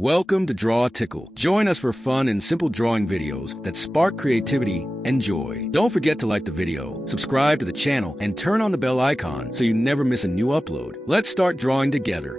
Welcome to Draw Tickle. Join us for fun and simple drawing videos that spark creativity and joy. Don't forget to like the video, subscribe to the channel, and turn on the bell icon so you never miss a new upload. Let's start drawing together.